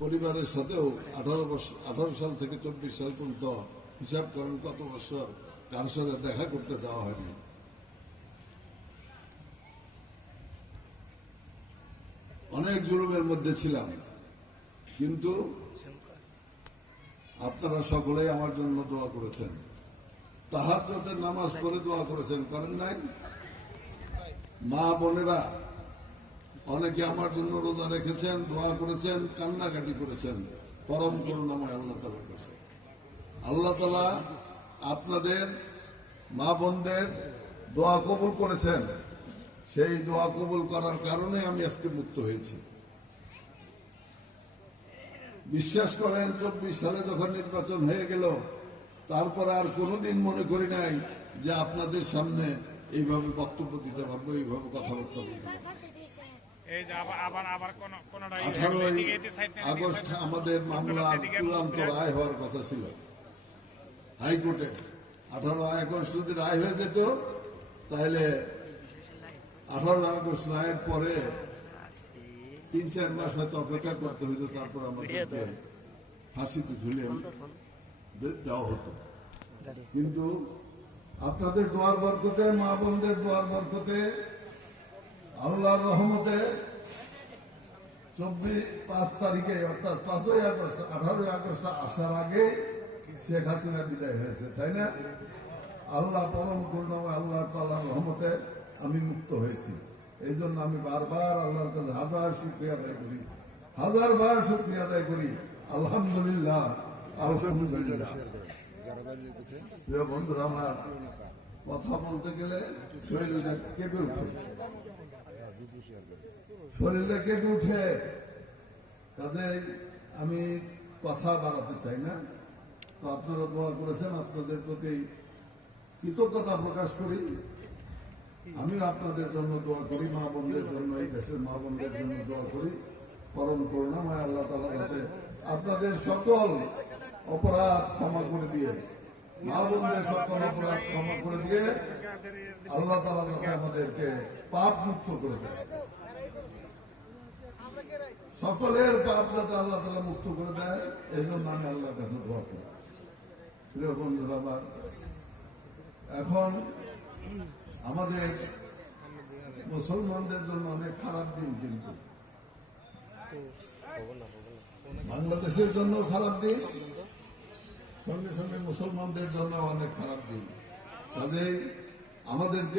পরিবারের সাথেও 18 সাল থেকে 24 সাল পর্যন্ত হিসাব করেন কত বছর কার সাথে দেখা করতে দেওয়া হয়নি। অনেক জুলুমের মধ্যে ছিলাম, কিন্তু আপনারা সকলেই আমার জন্য দোয়া করেছেন। তাহাজ্জুদের নামাজ পড়ে দোয়া করেছেন, করেন নাই? মা বোনেরা অনেকে আমার জন্য রোজা রেখেছেন, দোয়া করেছেন, কান্নাকাটি করেছেন পরম করুণাময় আল্লাহ তাআলার কাছে। আল্লাহ তাআলা আপনাদের মা বোনদের দোয়া কবুল করেছেন। সেই দোয়া কবুল করার কারণে আমি আজকে মুক্ত হয়েছি। বিশ্বাস করেন 24 সালে যখন নির্বাচন হয়ে গেল, তারপরে আর কোনোদিন মনে করি নাই যে আপনাদের সামনে এইভাবে বক্তব্য দিতে পারবো, এইভাবে কথাবার্তা বলতে পারবো। 18 আগস্ট আমাদের মামলার চূড়ান্ত রায় হওয়ার কথা ছিল হাইকোর্টে। 18 আগস্ট যদি রায় হয়ে যেত, তাহলে 18 আগস্ট রায়ের পরে 3-4 মাস হয়তো অপেক্ষা করতে হইতো, তারপর আমাদেরকে ফাঁসিতে ঝুলিয়ে দেওয়া হতো। কিন্তু আপনাদের দোয়ার বরকতে, মা বোনদের দোয়ার বরকতে, আল্লাহর রহমতে 5 তারিখে অর্থাৎ 5ই আগস্ট 18 আগস্ট আসার আগে শেখ হাসিনা বিদায় হয়েছে, তাই না? আল্লাহ পরম করুণাময় আল্লাহর তাআলার রহমতে আমি মুক্ত হয়েছি। এই জন্য আমি বারবার আল্লাহর কাছে হাজার শুকরিয়া আদায় করি, হাজারবার শুকরিয়া আদায় করি। আলহামদুলিল্লাহ, আলহামদুলিল্লাহ। প্রিয় বন্ধুরা, আমার কথা বলতে গেলে শরীরটা কেঁপে উঠে, শরীরটা কেঁপে উঠে, কাজে আমি কথা বাড়াতে চাই না। তো আপনারা দোয়া করেছেন, আপনাদের প্রতি কৃতজ্ঞতা প্রকাশ করি। আমিও আপনাদের জন্য দোয়া করি, মা বোনদের জন্য, এই দেশের মা বোনদের জন্য দোয়া করি। পরম করুণাময় আল্লাহ তাআলা যাতে আপনাদের সকল অপরাধ ক্ষমা করে দিয়ে, মা বোনদের সকল অপরাধ ক্ষমা করে দিয়ে আল্লাহ তাআলা যাতে আমাদেরকে পাপ মুক্ত করে দেয়, সকলের পাপ যাতে আল্লাহ তাআলা মুক্ত করে দেয়, এই জন্য আমি আল্লাহর কাছে দোয়া করি। প্রিয় বন্ধুরা আমার, এখন আমাদের মুসলমানদের জন্য অনেক খারাপ দিন, কিন্তু বাংলাদেশের জন্য খারাপ দিন, সঙ্গে সঙ্গে মুসলমানদের জন্য অনেক খারাপ দিন। কাজেই আমাদেরকে